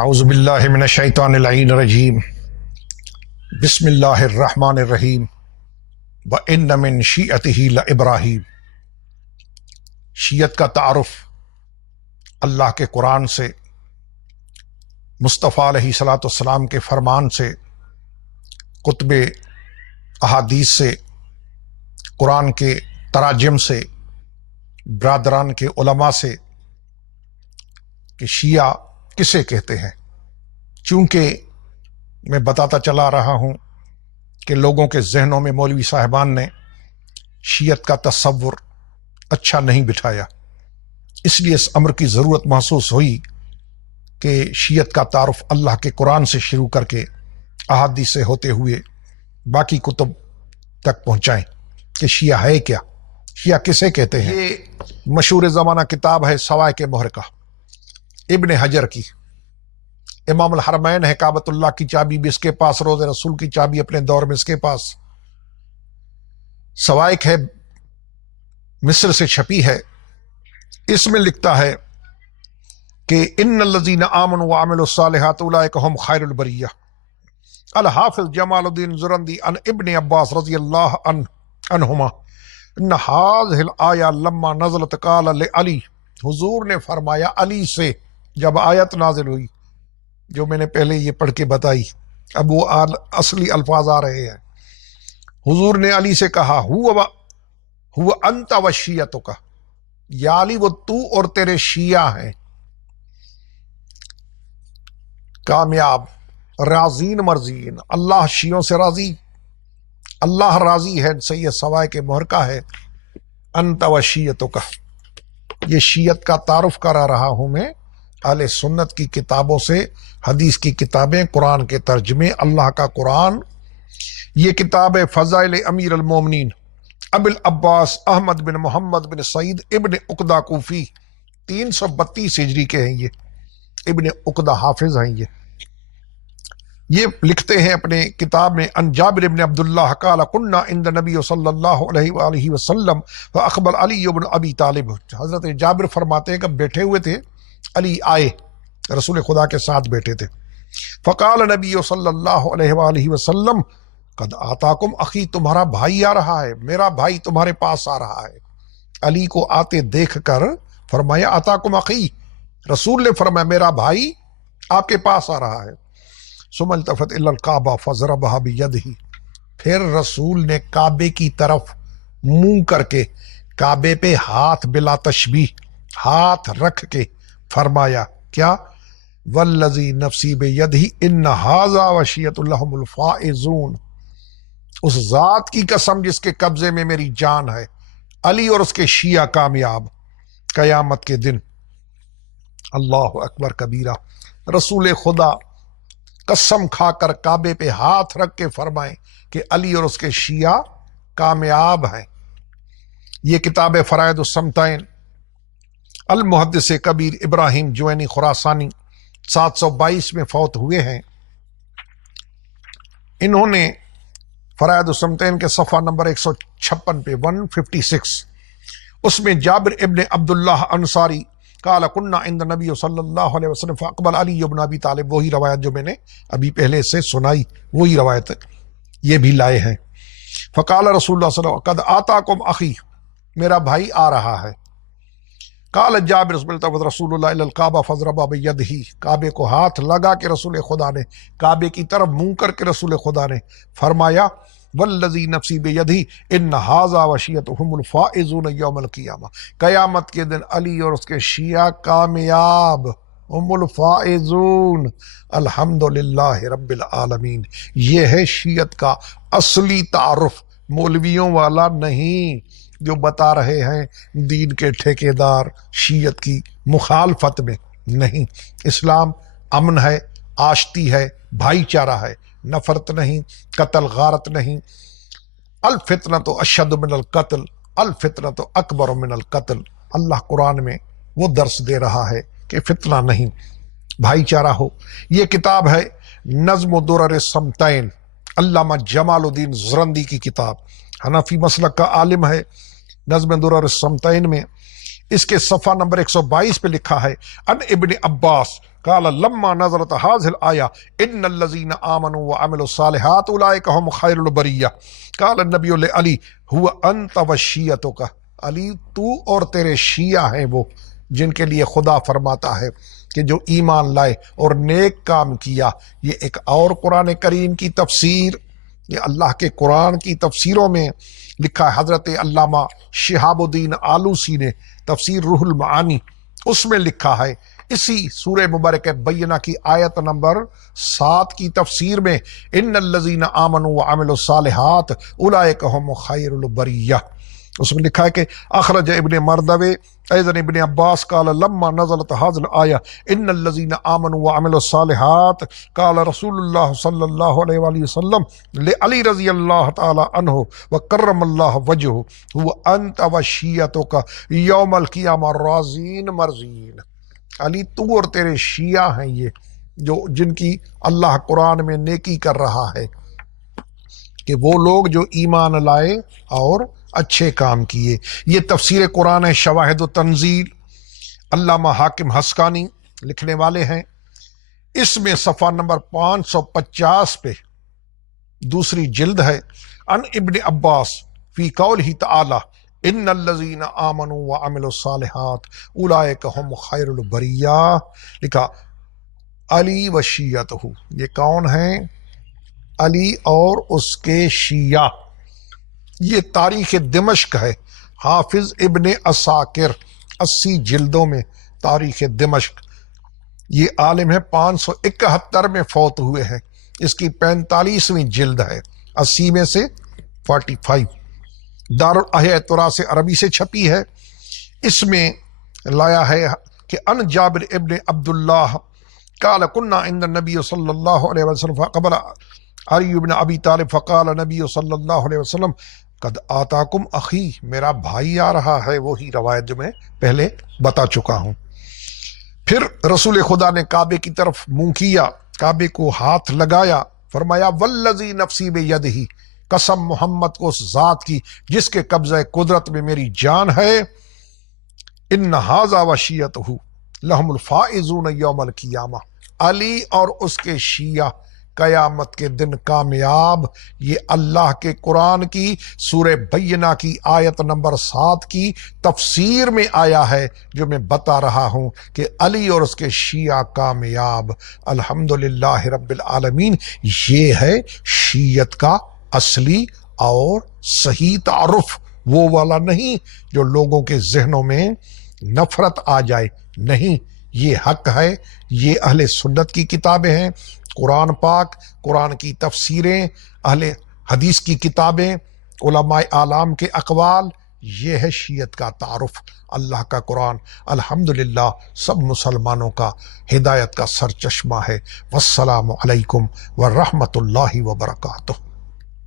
اعوذ باللہ من الشیطان اللعین الرجیم بسم اللہ الرحمن الرحیم وَإِنَّ مِن شِیعَتِهِ لَإِبْرَاہِیم۔ شیعت کا تعارف اللہ کے قرآن سے، مصطفیٰ علیہ السلام کے فرمان سے، کتب احادیث سے، قرآن کے تراجم سے، برادران کے علماء سے کہ شیعہ کسے کہتے ہیں۔ چونکہ میں بتاتا چلا رہا ہوں کہ لوگوں کے ذہنوں میں مولوی صاحبان نے شیعت کا تصور اچھا نہیں بٹھایا، اس لیے اس امر کی ضرورت محسوس ہوئی کہ شیعت کا تعارف اللہ کے قرآن سے شروع کر کے احادیث سے ہوتے ہوئے باقی کتب تک پہنچائیں کہ شیعہ ہے کیا، شیعہ کسے کہتے ہیں۔ یہ مشہور زمانہ کتاب ہے سوائے محرقہ ابن حجر کی۔ امام الحرمین ہے، کعبۃ اللہ کی چابی بھی اس کے پاس، روضہ رسول کی چابی اپنے دور میں اس کے پاس۔ سوائق ہے، مصر سے چھپی ہے۔ اس میں لکھتا ہے کہ ان الذین آمنوا وعملوا الصالحات اولئک هم خیر البریہ۔ الحافظ جمال الدین زرندی عن ابن عباس رضی اللہ عنہما ان هذه الآیہ لما نزلت قال لعلی، حضور نے فرمایا علی سے جب آیت نازل ہوئی، جو میں نے پہلے یہ پڑھ کے بتائی، اب وہ اصلی الفاظ آ رہے ہیں۔ حضور نے علی سے کہا ہوا انت و شیعتک، یا علی وہ تو اور تیرے شیعہ ہیں۔ کامیاب راضین مرضین، اللہ شیعوں سے راضی، اللہ راضی ہے سے، یہ سوائے محرقہ ہے۔ انت و شیعتک، یہ شیعت کا تعارف کرا رہا ہوں میں اہل سنت کی کتابوں سے، حدیث کی کتابیں، قرآن کے ترجمے، اللہ کا قرآن۔ یہ کتاب ہے فضائل امیر المومنین ابی العباس احمد بن محمد بن سعید ابن عقدہ کوفی، 332 ہجری کے ہیں یہ، ابن عقدہ حافظ ہیں یہ لکھتے ہیں اپنے کتاب میں ان جابر بن عبداللہ قال کنا عند نبی صلی اللہ علیہ وآلہ وسلم فاقبل علی بن ابی طالب۔ حضرت جابر فرماتے ہیں کہ بیٹھے ہوئے تھے، علی آئے، رسول خدا کے ساتھ بیٹھے تھے۔ فقال نبی صلی اللہ علیہ وآلہ وسلم قد آتاکم اخی، تمہارا بھائی آ رہا ہے، میرا بھائی تمہارے پاس آ رہا ہے۔ علی کو آتے دیکھ کر فرمایا آتاکم اخی، رسول نے فرمایا میرا بھائی آپ کے پاس آ رہا ہے۔ ثم التفت الی الکعبہ فضربها بیدہ، پھر رسول نے کعبے کی طرف منہ کر کے کعبے پہ ہاتھ بلا تشبیہ، ہاتھ رکھ کے فرمایا کیا؟ والذی نفسی بیدہ ان ھذا وشیعۃ لہم الفائزون، اس ذات کی قسم جس کے قبضے میں میری جان ہے، علی اور اس کے شیعہ کامیاب قیامت کے دن۔ اللہ اکبر کبیرہ، رسول خدا قسم کھا کر کعبے پہ ہاتھ رکھ کے فرمائیں کہ علی اور اس کے شیعہ کامیاب ہیں۔ یہ کتاب فرائض الصمتین، المحدث کبیر ابراہیم جوینی خراسانی 722 میں فوت ہوئے ہیں۔ انہوں نے فرائض الصمتین کے صفحہ نمبر 156 پہ 156، اس میں جابر ابن عبداللہ انصاری قال کنا عند نبی صلی اللہ علیہ وسلم فاقبل علی بن ابی طالب، وہی روایت جو میں نے ابھی پہلے سے سنائی، وہی روایت یہ بھی لائے ہیں۔ فقال رسول اللہ صلی اللہ علیہ وسلم قد آتاکم اخی، میرا بھائی آ رہا ہے۔ قال جابر رسول اللہ الی الکعبہ فضرب بیدہ، کعبے کو ہاتھ لگا کے رسول خدا نے، کعبے کی طرف منہ کر کے رسول خدا نے فرمایا والذی نفسی بیدہ ان ھذا وشیعتہم الفائزون یوم القیامہ، قیامت کے دن علی اور اس کے شیعہ کامیاب، ہم الفائزون، الحمدللہ رب العالمین۔ یہ ہے شیعت کا اصلی تعارف، مولویوں والا نہیں جو بتا رہے ہیں دین کے ٹھیکیدار شیعت کی مخالفت میں نہیں۔ اسلام امن ہے، آشتی ہے، بھائی چارہ ہے، نفرت نہیں، قتل غارت نہیں۔ الفتنۃ اشد من القتل، الفتنۃ اکبر من القتل۔ اللہ قرآن میں وہ درس دے رہا ہے کہ فتنہ نہیں، بھائی چارہ ہو۔ یہ کتاب ہے نظم و درر الصمتین، علامہ جمال الدین زرندی کی کتاب، حنفی مسلک کا عالم ہے۔ نظم درر الصمتین میں اس کے صفحہ نمبر 122 پہ لکھا ہے ان ابن عباس قال لما نزلت هذه الآية ان الذين آمنوا وعملوا الصالحات اولئك هم خير البریہ قال النبی لعلی هو انت وشیعتک، علی تو اور تیرے شیعہ ہیں وہ جن کے لیے خدا فرماتا ہے کہ جو ایمان لائے اور نیک کام کیا۔ یہ ایک اور قرآن کریم کی تفسیر، یہ اللہ کے قرآن کی تفسیروں میں لکھا ہے۔ حضرت علامہ شہاب الدین آلوسی نے تفسیر روح المعانی اس میں لکھا ہے، اسی سورہ مبارکہ بینہ کی آیت نمبر 7 کی تفسیر میں ان الذین آمنوا وعملوا الصالحات اولئک هم خیر البریہ، اس میں لکھا ہے کہ اخرج ابن مردوے ایضا ابن عباس قال لما نزلت هذه الآية ان الذين آمنوا وعملوا الصالحات قال رسول الله صلی اللہ علیہ وآلہ وسلم لعلی رضی اللہ تعالی عنہ وکرم اللہ وجهه هو انت وشیعتک یوم القیامہ رازین مرزین، علی تو اور تیرے شیعہ ہیں یہ جو جن کی اللہ قرآن میں نیکی کر رہا ہے کہ وہ لوگ جو ایمان لائے اور اچھے کام کیے۔ یہ تفسیر قرآن ہے، شواہد و تنزیل، علامہ حاکم حسکانی لکھنے والے ہیں۔ اس میں صفحہ نمبر 550 پہ دوسری جلد ہے، ان ابن عباس فی قولہ تعالی ان الذین آمنوا وعملوا الصالحات اولئک هم خیر البریہ، لکھا علی و شیعتہ، یہ کون ہیں؟ علی اور اس کے شیعہ۔ یہ تاریخ دمشق ہے، حافظ ابن عساکر 80 جلدوں میں تاریخ دمشق، یہ عالم ہے 571 میں فوت ہوئے ہیں، اس کی 45ویں جلد ہے، 80 میں سے 45، دارالاحیاء تراث عربی سے چھپی ہے۔ اس میں لایا ہے کہ ان جابر ابن عبداللہ قال كنا عند النبی صلی اللہ علیہ وسلم فقبل علی بن ابی طالب فقال نبی صلی اللہ علیہ وسلم قد آتاکم اخی، میرا بھائی آ رہا ہے، وہی روایت جو میں پہلے بتا چکا ہوں۔ پھر رسول خدا نے کعبے کی طرف منہ کیا، کعبے کو ہاتھ لگایا، فرمایا والذی نفسی بیدہ، قسم محمد کو اس ذات کی جس کے قبضہ قدرت میں میری جان ہے، ان ھذا وشیعتہ لہم الفائزون یوم القیامہ، علی اور اس کے شیعہ قیامت کے دن کامیاب۔ یہ اللہ کے قرآن کی سورہ بینہ کی آیت نمبر 7 کی تفسیر میں آیا ہے جو میں بتا رہا ہوں کہ علی اور اس کے شیعہ کامیاب۔ الحمدللہ رب العالمین، یہ ہے شیعت کا اصلی اور صحیح تعارف، وہ والا نہیں جو لوگوں کے ذہنوں میں نفرت آ جائے، نہیں، یہ حق ہے، یہ اہل سنت کی کتابیں ہیں، قرآن پاک، قرآن کی تفسیریں، اہل حدیث کی کتابیں، علماء اعلام کے اقوال، یہ ہے شیعت کا تعارف۔ اللہ کا قرآن الحمدللہ سب مسلمانوں کا ہدایت کا سرچشمہ ہے۔ والسلام علیکم ورحمۃ اللہ وبرکاتہ۔